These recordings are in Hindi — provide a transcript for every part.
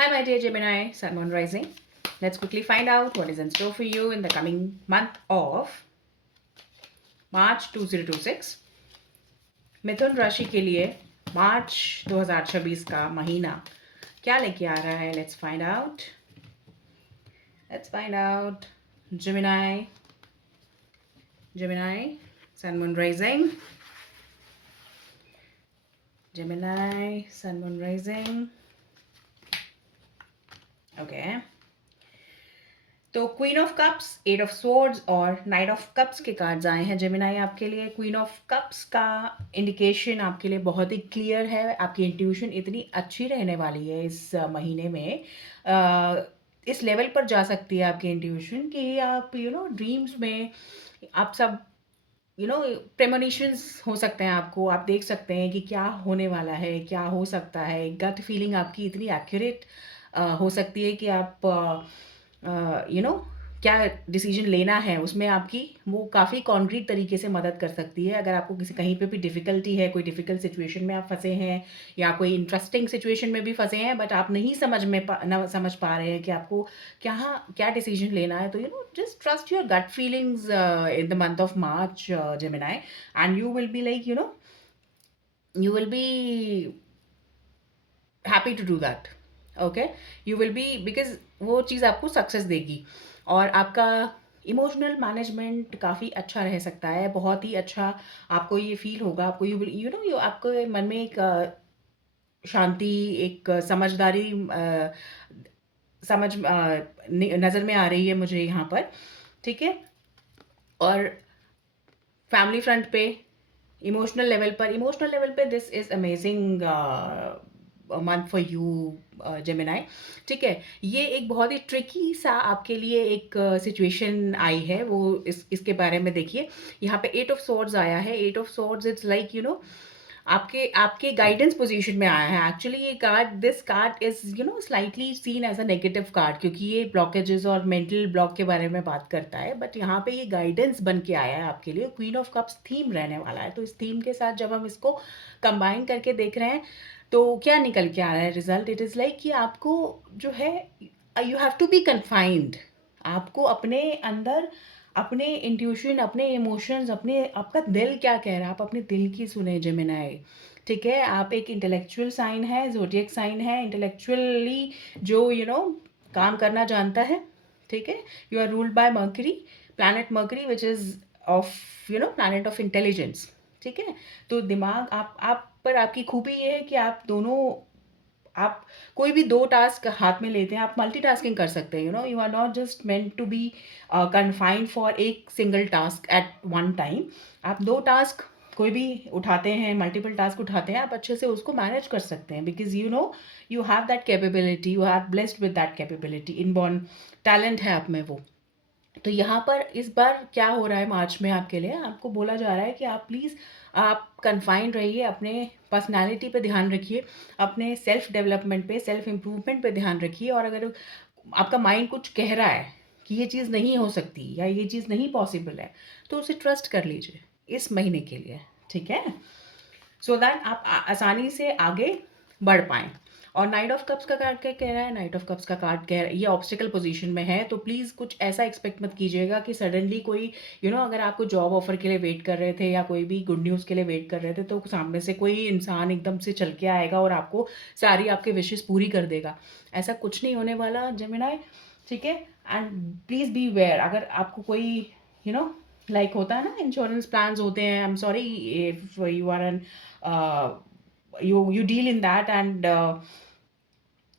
Hi, my dear Gemini, Sun, Moon, Rising. Let's quickly find out what is in store for you in the coming month of March 2026. मिथुन राशि के लिए मार्च 2026 का महीना क्या लेके आ रहा है? Let's find out. Let's find out. Gemini, Gemini, Sun, Moon, Rising. Gemini, Sun, Moon, Rising. Okay. तो queen of cups, eight of swords और नाइट ऑफ कप्स के कार्ड्स आए हैं जेमिनाई आपके लिए। क्वीन ऑफ कप्स का इंडिकेशन आपके लिए बहुत ही क्लियर है। आपकी इंट्यूशन इतनी अच्छी रहने वाली है इस महीने में। इस लेवल पर जा सकती है आपकी इंट्यूशन कि आप ड्रीम्स में आप सब प्रेमोनिशंस हो सकते हैं। आपको आप देख सकते हैं कि क्या होने वाला है, क्या हो सकता है। गट फीलिंग आपकी इतनी एक्यूरेट हो सकती है कि आप क्या डिसीजन लेना है उसमें आपकी वो काफ़ी कॉन्क्रीट तरीके से मदद कर सकती है। अगर आपको कहीं पे भी डिफ़िकल्टी है, कोई डिफ़िकल्ट सिचुएशन में आप फंसे हैं या कोई इंटरेस्टिंग सिचुएशन में भी फंसे हैं, बट आप नहीं समझ पा रहे हैं कि आपको क्या डिसीजन लेना है, तो just trust your gut feelings in the month of March, Gemini, and you will be like you will be happy to do that. Okay, you will be, because वो चीज़ आपको सक्सेस देगी और आपका इमोशनल मैनेजमेंट काफ़ी अच्छा रह सकता है। बहुत ही अच्छा आपको ये फील होगा। आपको यू आपको मन में एक शांति, एक समझदारी समझ नज़र में आ रही है मुझे यहाँ पर। ठीक है, और फैमिली फ्रंट पे, इमोशनल लेवल पे this is amazing month for you Gemini. ठीक है, ये एक बहुत ही ट्रिकी सा आपके लिए एक सिचुएशन आई है। वो इसके बारे में देखिए। यहाँ पे एट ऑफ सॉर्ड्स आया है। Eight of swords it's like आपके आपके गाइडेंस पोजीशन में आया है। एक्चुअली ये card, this card is slightly seen as a negative card, क्योंकि ये ब्लॉकेजेस और मेंटल ब्लॉक के बारे में बात करता है। बट यहाँ पे ये गाइडेंस बन के आया है आपके लिए। क्वीन ऑफ कप्स थीम रहने वाला है, तो इस थीम के साथ जब हम इसको कंबाइन करके देख रहे हैं तो क्या निकल के आ रहा है रिजल्ट? इट इज़ लाइक कि आपको जो है, you have to be confined. आपको अपने अंदर अपने इंट्यूशन, अपने इमोशंस, आपका दिल क्या कह रहा है, आप अपने दिल की सुने जेमिनाई। ठीक है, आप एक इंटेलेक्चुअल साइन है, ज़ोडिएक साइन है, इंटेलेक्चुअली जो काम करना जानता है। ठीक है, you are ruled by Mercury, planet Mercury which is of planet of intelligence. ठीक है, तो दिमाग आप पर आपकी खूबी ये है कि आप कोई भी 2 टास्क हाथ में लेते हैं, आप मल्टीटास्किंग कर सकते हैं। You are not just meant to be confined for एक single task at one time. आप 2 टास्क कोई भी उठाते हैं, मल्टीपल टास्क उठाते हैं, आप अच्छे से उसको मैनेज कर सकते हैं, because you have that capability, you are blessed with that capability, inborn talent है आप में वो। तो यहाँ पर इस बार क्या हो रहा है मार्च में आपके लिए, आपको बोला जा रहा है कि आप प्लीज़ आप कन्फाइंड रहिए, अपने पर्सनैलिटी पे ध्यान रखिए, अपने सेल्फ डेवलपमेंट पे, सेल्फ इम्प्रूवमेंट पे ध्यान रखिए। और अगर आपका माइंड कुछ कह रहा है कि ये चीज़ नहीं हो सकती या ये चीज़ नहीं पॉसिबल है, तो उसे ट्रस्ट कर लीजिए इस महीने के लिए। ठीक है, सो दैट आप आसानी से आगे बढ़ पाएँ। और नाइट ऑफ कप्स का कार्ड क्या कह रहा है? नाइट ऑफ कप्स का कार्ड कह रहा है ये ऑब्स्टिकल पोजीशन में है, तो प्लीज़ कुछ ऐसा एक्सपेक्ट मत कीजिएगा कि सडनली कोई अगर आपको जॉब ऑफर के लिए वेट कर रहे थे या कोई भी गुड न्यूज़ के लिए वेट कर रहे थे, तो सामने से कोई इंसान एकदम से चल के आएगा और आपको सारी आपके विशेज़ पूरी कर देगा। ऐसा कुछ नहीं होने वाला जेमिनी। ठीक है, एंड प्लीज़ बी अवेयर। अगर आपको कोई यू नो लाइक होता है ना, इंश्योरेंस प्लान्स होते हैं, I am sorry if you are an you deal in that and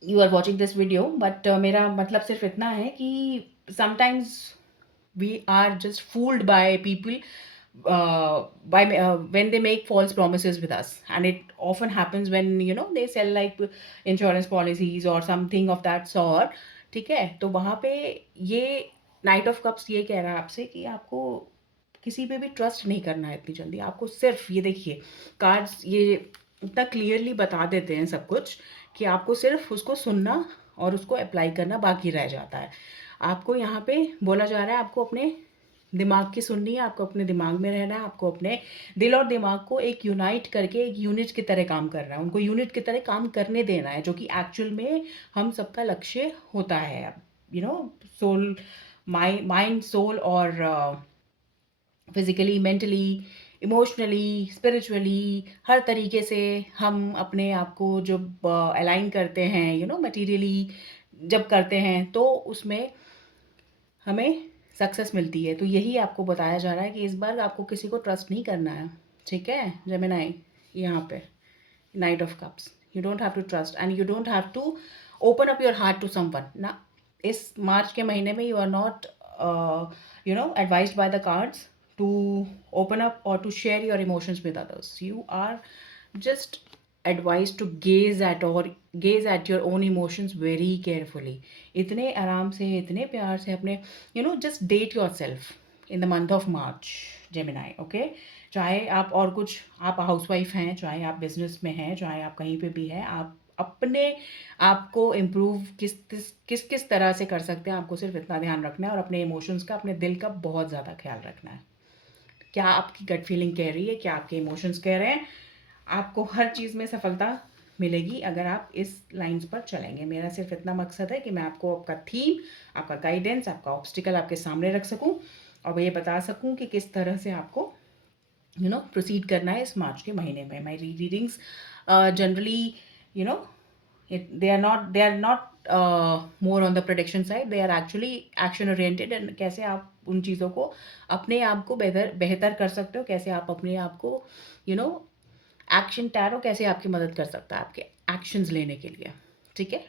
you are watching this video, but मेरा मतलब सिर्फ इतना है कि sometimes we are just fooled by people when they make false promises with us, and it often happens when they sell like insurance policies or something of that sort. ठीक है, तो वहाँ पे ये नाइट ऑफ कप्स ये कह रहा है आपसे कि आपको किसी पे भी ट्रस्ट नहीं करना है इतनी जल्दी। आपको सिर्फ ये देखिए, कार्ड्स ये इतना क्लियरली बता देते हैं सब कुछ कि आपको सिर्फ उसको सुनना और उसको अप्लाई करना बाकी रह जाता है। आपको यहाँ पे बोला जा रहा है आपको अपने दिमाग की सुननी है, आपको अपने दिमाग में रहना है, आपको अपने दिल और दिमाग को एक यूनाइट करके एक यूनिट की तरह काम करना है, उनको यूनिट की तरह काम करने देना है, जो कि एक्चुअल में हम सबका लक्ष्य होता है। You know soul, mind, soul और फिज़िकली, मेंटली, इमोशनली, स्पिरिचुअली, हर तरीके से हम अपने आप को जब अलाइन करते हैं, मटेरियली जब करते हैं, तो उसमें हमें सक्सेस मिलती है। तो यही आपको बताया जा रहा है कि इस बार आपको किसी को ट्रस्ट नहीं करना है, ठीक है? जेमिनी, यहाँ पे knight of cups, you don't have to trust and you don't have to open up your heart to someone ना। इस मार्च के महीने में you are not advised by the cards to open up और to share your emotions with others. You are just advised to gaze at your own emotions very carefully. इतने आराम से, इतने प्यार से अपने just date yourself in the month of March, Gemini, okay? चाहे आप और कुछ, आप हाउसवाइफ हैं, चाहे आप बिजनेस में हैं, चाहे आप कहीं पे भी हैं, आप अपने आप को इम्प्रूव किस किस तरह से कर सकते हैं, आपको सिर्फ इतना ध्यान रखना है और अपने इमोशंस का, अपने दिल का बहुत ज़्यादा ख्याल रखना है। क्या आपकी गट फीलिंग कह रही है, क्या आपके इमोशंस कह रहे हैं, आपको हर चीज़ में सफलता मिलेगी अगर आप इस लाइंस पर चलेंगे। मेरा सिर्फ इतना मकसद है कि मैं आपको आपका थीम, आपका गाइडेंस, आपका ऑब्स्टिकल आपके सामने रख सकूं और मैं ये बता सकूं कि किस तरह से आपको प्रोसीड करना है इस मार्च के महीने में। My readings generally you know they are not more on the prediction side, they are actually action oriented, and कैसे आप उन चीज़ों को अपने आप को बेहतर कर सकते हो, कैसे आप अपने आप को एक्शन टैरो कैसे आपकी मदद कर सकता है आपके एक्शंस लेने के लिए, ठीक है?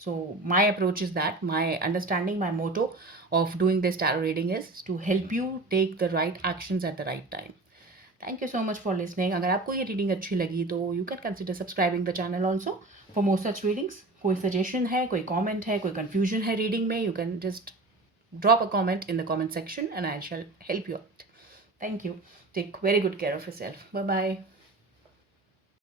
So my approach is that my understanding, my motto of doing this tarot reading is to help you take the right actions at the right time. Thank you so much for listening. अगर आपको ये रीडिंग अच्छी लगी तो you can consider subscribing the channel also for more such readings. कोई सजेशन है, कोई कॉमेंट है, कोई कन्फ्यूजन है रीडिंग में, you can just drop a comment in the comment section and I shall help you out. Thank you. Take very good care of yourself. Bye bye.